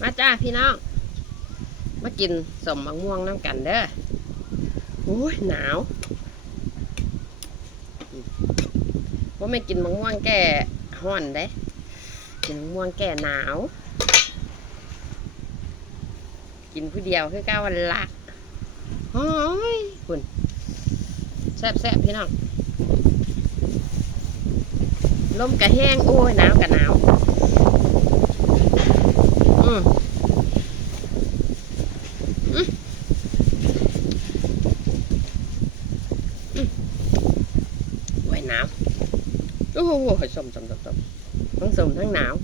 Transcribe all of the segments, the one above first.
มาจ้าพี่น้อง มากินสมมะม่วงน้ำกันเด้อโอ้ยหนาวว่าไม่กินมะม่วงแก่ห้อนเด้กินมะม่วงแก่หนาว กินผู้เดียวคือก้าวันละโอ้ยคุณแซ่บๆพี่น้องลมกระแห้งโอ้ยหนาวกะหนาว อืมอืมอืมโอ้ยหนาวโอ้โหสมสมสมสมทั้งสมทั้งหนาว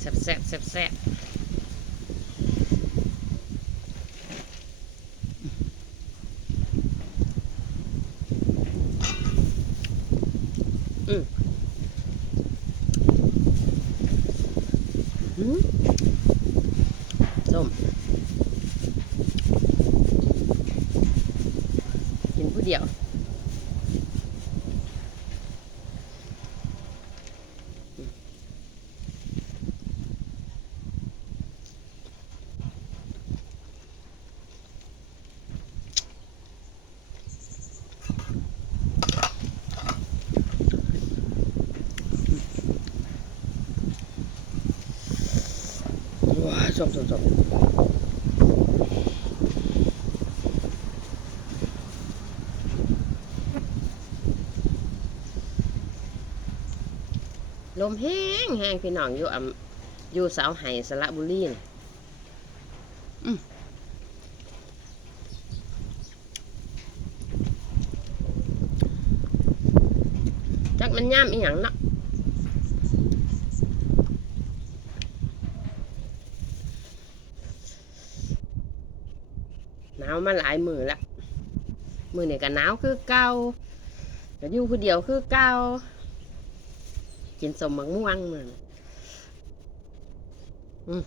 แซ่บแซ่บแซ่บ แซ่บอืมส้มกินผู้เดียว ว้าส้มส้มส้มลมแห้งแห้งพี่น้องอยู่อำอยู่เสาวไห้สระบุรีน่ะอืมจักมันย่ำอีหยังเนาะ หนามาหลายมือละมือเนี่ยก็หนาวคือเก่าก็อยู่ผู้เดียวคือเก่ากินสมมังม่วงมือนอืม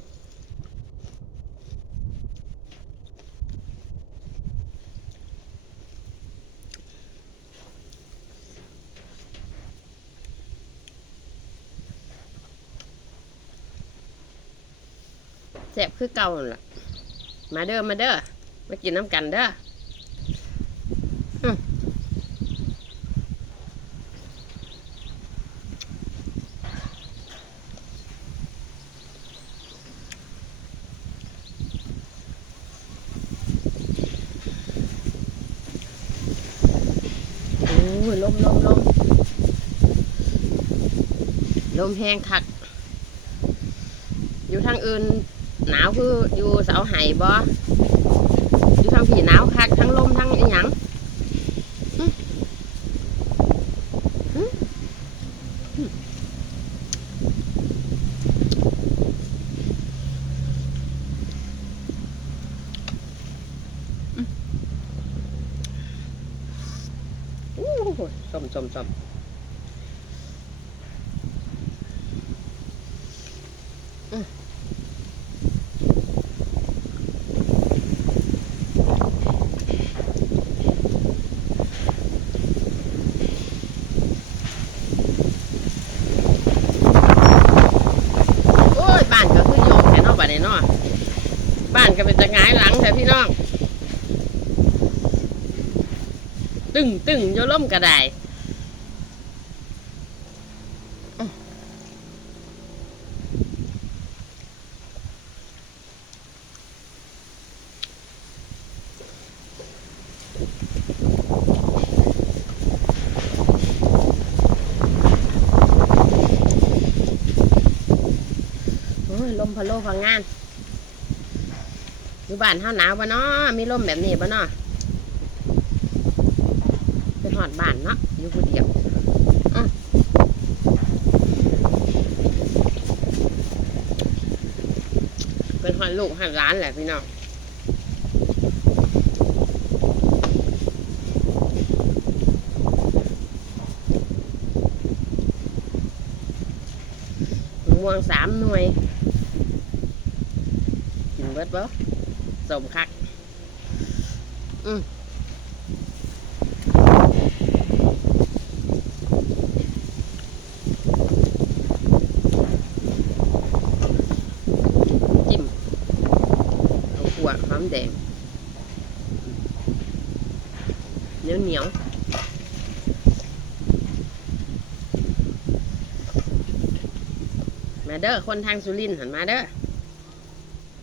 แซ่บคือเก่าล่ะ มาเด้อ มาเด้อ มากินน้ำกันเด้อโอ้ลมลมลมลมแห้งคัก อยู่ทางอื่น หนาวคืออยู่เสาไห้บ่ อยู่ทางผีหนาวคักทั้งลมทั้งอีหยังอื้ออื้ออื้ออื้ออู้หูสมสมสมอื้อ โอ้ยบ้านก็คือโยกแค่นอกบ้านในนอกบ้านก็เป็นตะงายหลังแต่พี่น้อง ตึงตึงโยล่มกระได้ลมพะโลพังงานอยู่บ้านเท่าหนาวบ่เนาะมีลมแบบนี้บ่เนาะ หอดบ้านเนาะอยู่ผู้เดียวเป็นหอดลูกหอดร้านแหละพี่น้องม่วงสามหน่วยกินเบิดบ่สมคัก อืม แดงเหนียวเหนียวมาเด้อคนทางสุรินทร์หันมาเด้อ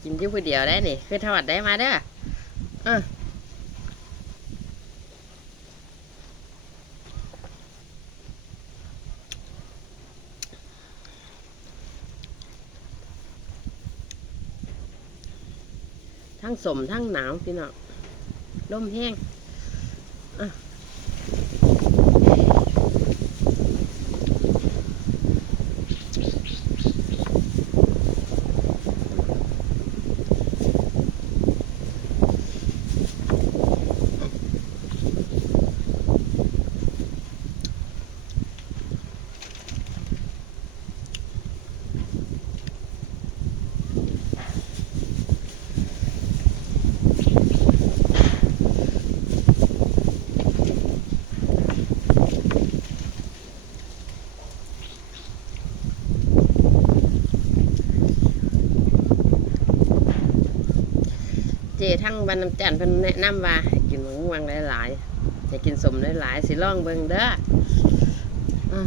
กินที่ผู้เดียวได้นี่คือทอดได้มาเด้อเออ ทั้งสมทั้งหนาวพี่น้องลมแห้งอะ ทั้งบรรน้ำจันทร์เพิ่นแนะนำว่าให้กินมะม่วงหลายๆให้กินสมหลายๆสิลองเบิ่งเด้ออะ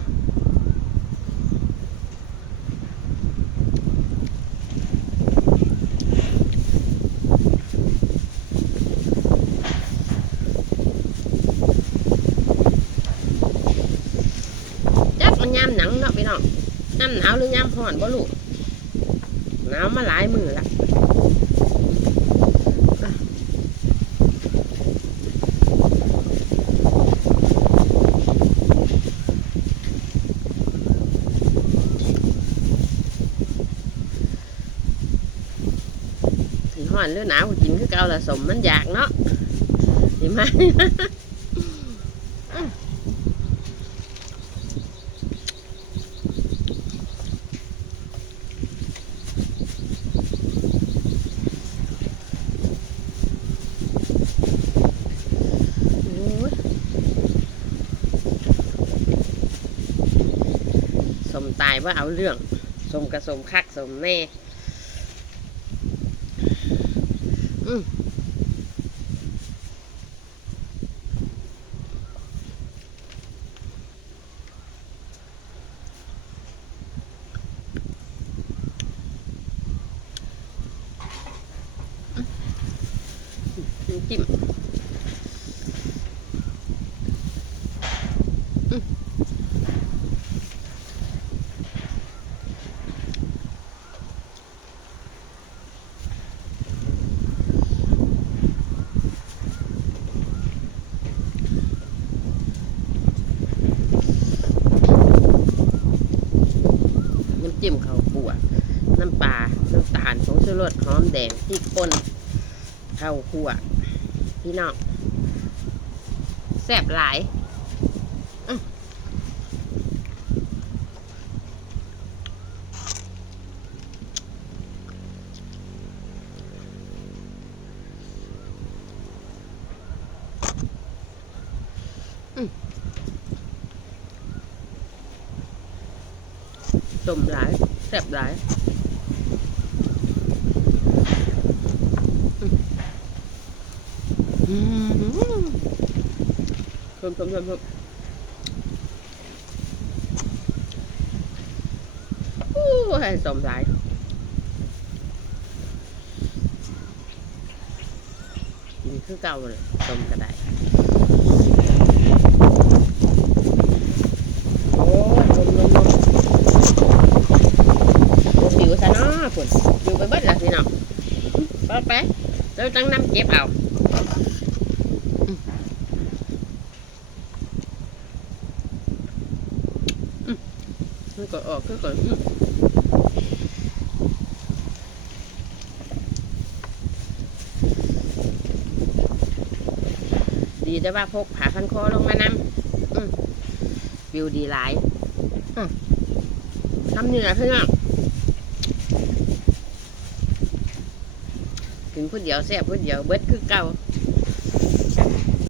จักมันยามหนังเนาะพี่น้องน้ำหนาวหรือยามร้อนบ่ลูกหนาวมาหลายมื้อละ อนหรือหนาวกินคือเก่าละสมมันอยากเนาะสิมาโอ้ยสมตายว่าเอาเรื่องสมกระสมคักสมแน่ น้ำจิ้มอืมน้ำจิ้มข้าวคั่วน้ำปลา น้ำตาลผงชูรสหอมแดงพริกป่นข้าวคั่ว พี่น้องแซ่บหลายอื้ออื้อสมหลายแซ่บหลาย ชมชมชมชมโอ้ยสมหลายกินคือเก่าเลยสมก็ได้โอ้ยลมลมลมโอ้ผิวซะเนาะคุณอยู่ไปเบิดแล้วพี่น้องไปไปเดี๋ยวตั้งน้ำเก็บเอา มันก็ออกคือก่อนอืม ดีแต่ว่าพกผาพันคอลงมานำอืมวิวดีหลายทำเหนื่อเพื่อนกินผู้เดียวแซ่บพูดเดียวเบิดคือเก่า